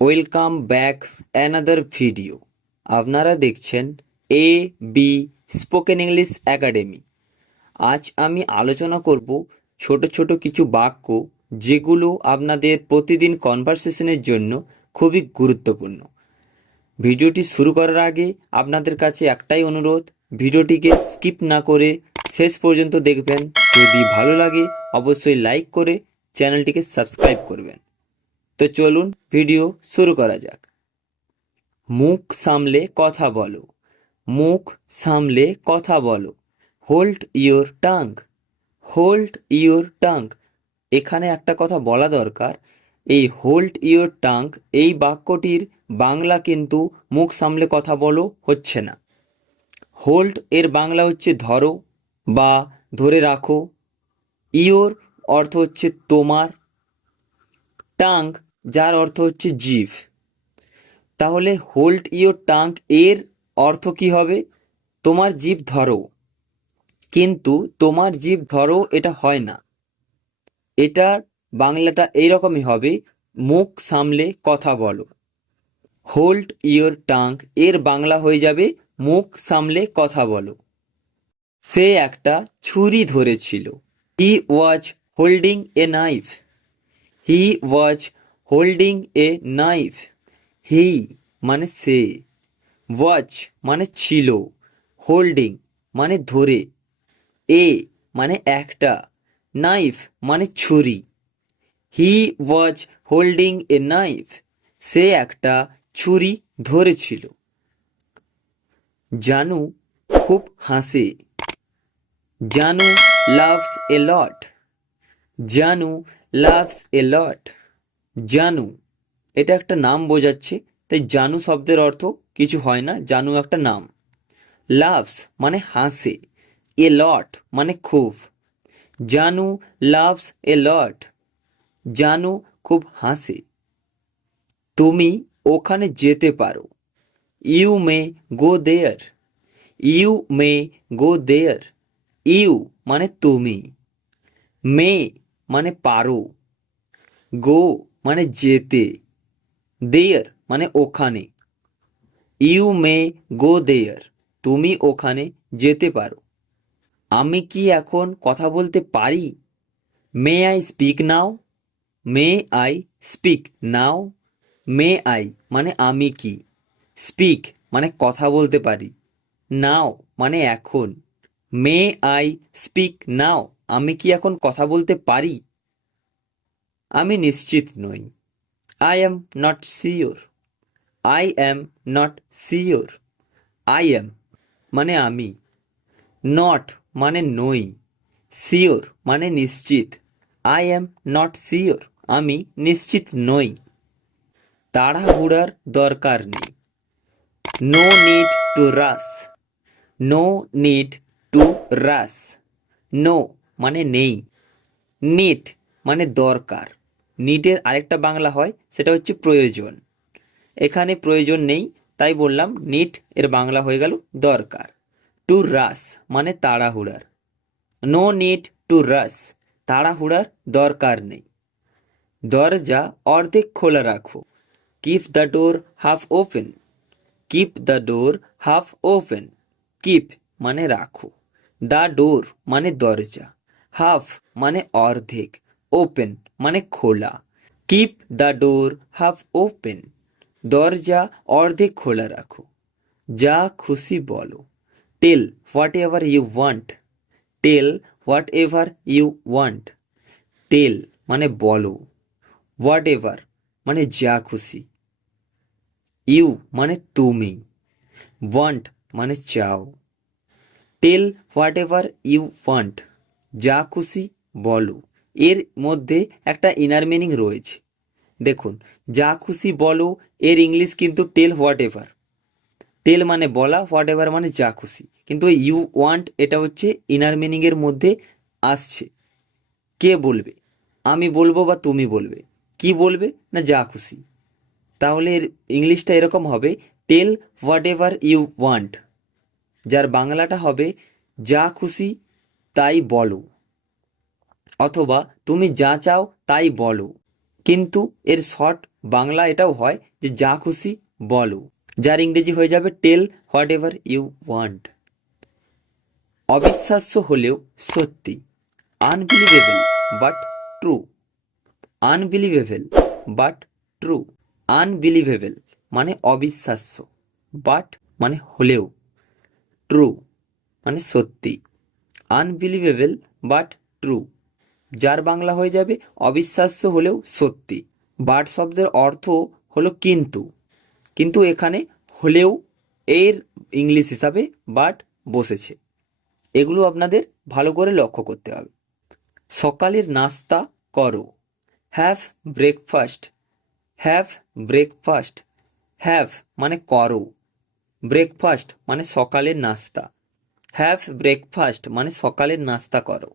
Welcome back another video. আপনারা দেখছেন A B spoken English academy. আজ আমি আলোচনা করব ছোট ছোট কিছু বাক্য যেগুলো আপনাদের প্রতিদিন কনভারসেশনের জন্য খুবই গুরুত্বপূর্ণ। ভিডিওটি শুরু করার আগে আপনাদের কাছে একটাই অনুরোধ, ভিডিওটিকে স্কিপ না করে শেষ পর্যন্ত দেখবেন। যদি ভালো লাগে অবশ্যই লাইক করে চ্যানেলটিকে সাবস্ক্রাইব করবেন। তো চলুন ভিডিও শুরু করা যাক। মুখ সামলে কথা বলো। মুখ সামলে কথা বলো। Hold your tongue. Hold your tongue. এখানে একটা কথা বলা দরকার, এই হোল্ড ইওর টাং এই বাক্যটির বাংলা কিন্তু মুখ সামলে কথা বলো হচ্ছে না। হোল্ড এর বাংলা হচ্ছে ধরো বা ধরে রাখো। ইওর অর্থ হচ্ছে তোমার। টাং যার অর্থ হচ্ছে জিভ। তাহলে হোল্ড ইওর টাং এর অর্থ কি হবে? তোমার জিভ ধরো। কিন্তু তোমার জিভ ধরো এটা হয় না, এটা বাংলাটা এইরকমই হবে, মুখ সামলে কথা বলো। হোল্ড ইওর টাং এর বাংলা হয়ে যাবে মুখ সামলে কথা বলো। সে একটা ছুরি ধরেছিল। He was holding a knife. He was holding a knife. He মানে সে, ওয়াচ মানে ছিল, হোল্ডিং মানে ধরে, এ মানে একটা, নাইফ মানে ছুরি। হি ওয়াজ হোল্ডিং এ নাইফ। সে একটা ছুরি ধরেছিল। জানু খুব হাসে। জানু লাভস এ লট। জানু লাভস এ লট। জানু এটা একটা নাম বোঝাচ্ছে, তাই জানু শব্দের অর্থ কিছু হয় না, জানু একটা নাম। লাভস মানে হাসে, এ লট মানে খুব। জানু লাভস এ লট। জানু খুব হাসে। তুমি ওখানে যেতে পারো। You may go there. You may go there. You মানে তুমি, মে মানে পারো, গো মানে যেতে, দেয়ার মানে ওখানে। ইউ মে গো দেয়ার, তুমি ওখানে যেতে পারো। আমি কি এখন কথা বলতে পারি? May I speak now. May I speak now. May I মানে আমি কি, স্পিক মানে কথা বলতে পারি, নাও মানে এখন। মে আই স্পিক নাও, আমি কি এখন কথা বলতে পারি? আমি নিশ্চিত নই। I am not sure. I am not sure. I am মানে আমি, নট মানে নই, শিওর মানে নিশ্চিত। আই এম নট শিওর, আমি নিশ্চিত নই। তাড়াহুড়ার দরকার নেই। No need to rush. No need to rush. No মানে নেই, নিড মানে দরকার। নিডের আরেকটা বাংলা হয়, সেটা হচ্ছে প্রয়োজন। এখানে প্রয়োজন নেই, তাই বললাম নিড এর বাংলা হয়ে গেল দরকার। টু রাশ মানে তাড়াহুড়ার। নো নিড টু রাশ, তাড়াহুড়ার দরকার নেই। দরজা অর্ধেক খোলা রাখো। Keep the door half open. Keep the door half open. Keep মানে রাখো, দ্য ডোর মানে দরজা, হাফ মানে অর্ধেক, ওপেন মানে খোলা। Keep the door half open, দরজা অর্ধেক খোলা রাখো। যা খুশি বলো। Tell whatever you want. Tell whatever you want. Tell মানে বলো, হোয়াট এভার মানে যা খুশি, ইউ মানে তুমি, ওয়ান্ট মানে চাও। Tell whatever you want, যা খুশি বলো। এর মধ্যে একটা ইনার মিনিং রয়েছে। দেখুন, যা খুশি বলো এর ইংলিশ কিন্তু টেল হোয়াট এভার। টেল মানে বলা, হোয়াট এভার মানে যা খুশি, কিন্তু ইউ ওয়ান্ট এটা হচ্ছে ইনার মিনিংয়ের মধ্যে আসছে। কে বলবে? আমি বলবো বা তুমি বলবে? কি বলবে না যা খুশি। তাহলে এর ইংলিশটা এরকম হবে, tell whatever you want, যার বাংলাটা হবে যা খুশি তাই বলো, অথবা তুমি যা চাও তাই বলো। কিন্তু এর শর্ট বাংলা এটাও হয় যে যা খুশি বলো, যার ইংরেজি হয়ে যাবে tell whatever you want. অবিশ্বাস্য হলেও সত্যি, unbelievable but true, unbelievable but true. Unbelievable মানে অবিশ্বাস্য, বাট মানে হলেও, ট্রু মানে সত্যি। আনবিলিভেবল বাট ট্রু, যার বাংলা হয়ে যাবে অবিশ্বাস্য হলেও সত্যি। বাট শব্দের অর্থ হলো কিন্তু, কিন্তু এখানে হলেও এর ইংলিশ হিসাবে বাট বসেছে। এগুলো আপনাদের ভালো করে লক্ষ্য করতে হবে। সকালের নাস্তা করো, have breakfast, have breakfast. Have মানে করো, ব্রেকফাস্ট মানে সকালের নাস্তা, হ্যাভ ব্রেকফাস্ট মানে সকালের নাস্তা করো।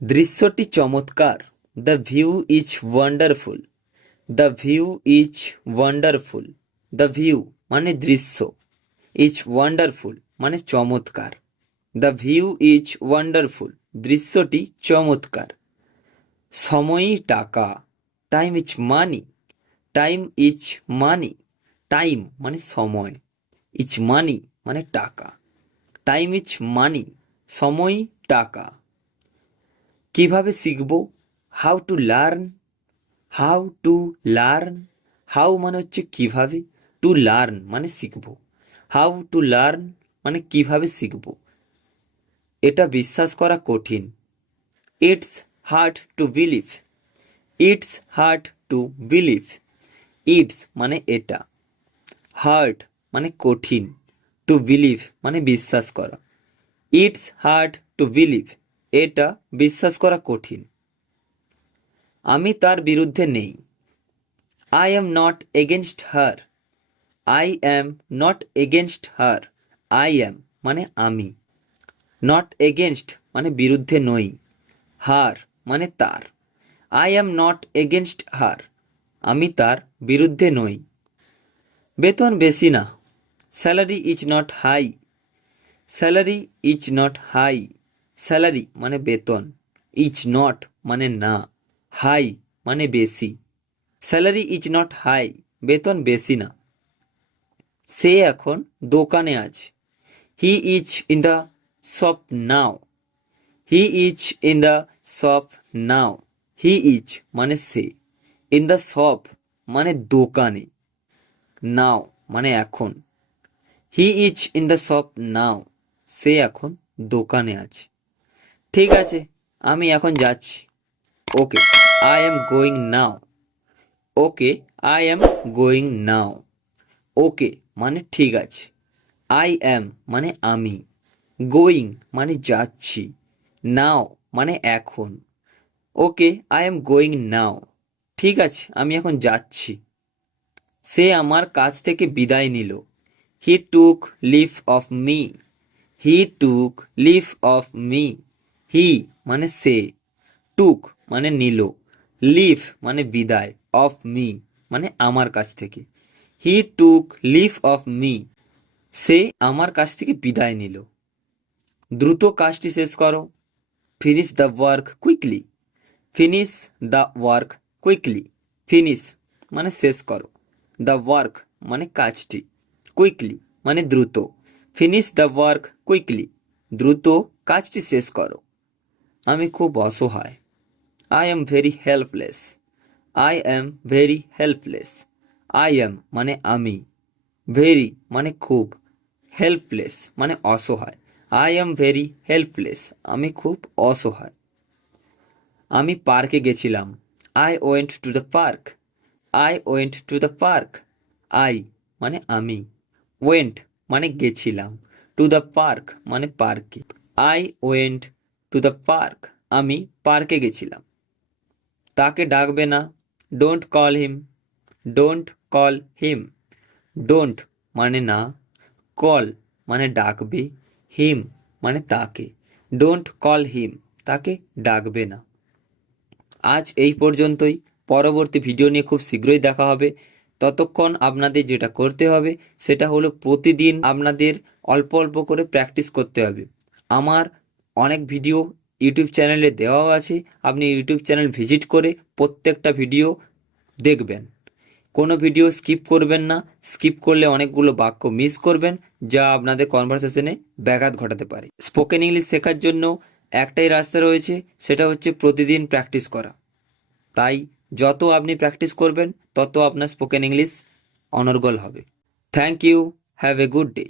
দৃশ্যটি চমৎকার, the view is wonderful, the view is wonderful. The view মানে দৃশ্য, ইজ ওয়ান্ডারফুল মানে চমৎকার, দ্য ভিউ ইজ ওয়ান্ডারফুল দৃশ্যটি চমৎকার। সময়ই টাকা, time is money, time is money. Time মানে সময়, ইজ মানি মানে টাকা, টাইম ইজ মানি সময় টাকা। কিভাবে শিখব, how to learn, how to learn. How মানে হচ্ছে কিভাবে, টু লার্ন মানে শিখব, হাউ টু লার্ন মানে কিভাবে শিখব। এটা বিশ্বাস করা কঠিন, it's hard to believe, it's hard to believe. It's মানে এটা, হার্ড মানে কঠিন, টু বিলিভ মানে বিশ্বাস করা। ইটস হার্ড টু বিলিভ, এটা বিশ্বাস করা কঠিন। আমি তার বিরুদ্ধে নেই, I am not against her, I am not against her. I am মানে আমি, নট এগেনস্ট মানে বিরুদ্ধে নই, হার মানে তার। I am not against her, আমি তার বিরুদ্ধে নই। বেতন বেশি না, salary is not high, salary is not high. Salary মানে বেতন, ইজ নট মানে না, হাই মানে বেশি। স্যালারি ইজ নট হাই, বেতন বেশি না। সে এখন দোকানে আছে, হি is in the shop now, he is in the shop now. He is মানে সে, ইন দ্য শপ মানে দোকানে, নাও মানে এখন। He is in the shop now, সে এখন দোকানে আছে। ঠিক আছে, আমি এখন যাচ্ছি। Okay, I am going now, okay I am going now. Okay মানে ঠিক আছে, আই অ্যাম মানে আমি, গোয়িং মানে যাচ্ছি, নাও মানে এখন। ওকে আই এম গোয়িং নাও, ঠিক আছে আমি এখন যাচ্ছি। সে আমার কাছ থেকে বিদায় নিল, he took leave of me, he took leave of me. He মানে সে, টুক মানে নিল, লিভ মানে বিদায়, অফ মি মানে আমার কাছ থেকে। হি টুক লিভ অফ মি, সে আমার কাছ থেকে বিদায় নিল। দ্রুত কাজটি শেষ করো, finish the work quickly, finish the work quickly. Finish মানে শেষ করো, দ্য ওয়ার্ক মানে কাজটি, কুইকলি মানে দ্রুত। ফিনিশ দ্য ওয়ার্ক কুইকলি, দ্রুত কাজটি শেষ করো। আমি খুব অসহায়, I am very helpless, I am very helpless. I am মানে আমি, ভেরি মানে খুব, হেল্পলেস মানে অসহায়। আই এম ভেরি হেল্পলেস, আমি খুব অসহায়। আমি পার্কে গেছিলাম, I went to the park, I went to the park. I মানে আমি, ওয়েন্ট মানে গেছিলাম, টু দ্য পার্ক মানে পার্কে। I went to the park, আমি পার্কে গেছিলাম। তাকে ডাকবে না, don't call him, don't call him. Don't মানে না, কল মানে ডাকবে, হিম মানে তাকে। ডোন্ট কল হিম, তাকে ডাকবে না। আজ এই পর্যন্তই, পরবর্তী ভিডিও নিয়ে খুব শীঘ্রই দেখা হবে। ততক্ষণ আপনাদের যেটা করতে হবে সেটা হলো প্রতিদিন আপনাদের অল্প অল্প করে প্র্যাকটিস করতে হবে। আমার অনেক ভিডিও ইউটিউব চ্যানেলে দেওয়াও আছে। আপনি ইউটিউব চ্যানেল ভিজিট করে প্রত্যেকটা ভিডিও দেখবেন। কোনো ভিডিও স্কিপ করবেন না। স্কিপ করলে অনেকগুলো বাক্য মিস করবেন, যা আপনাদের কনভারসেশনে ব্যাঘাত ঘটাতে পারে। স্পোকেন ইংলিশ শেখার জন্য একটাই রাস্তা রয়েছে, সেটা হচ্ছে প্রতিদিন প্র্যাকটিস করা। তাই যত আপনি প্র্যাকটিস করবেন তত আপনার স্পোকেন ইংলিশ অনর্গল হবে। Thank you. Have a good day.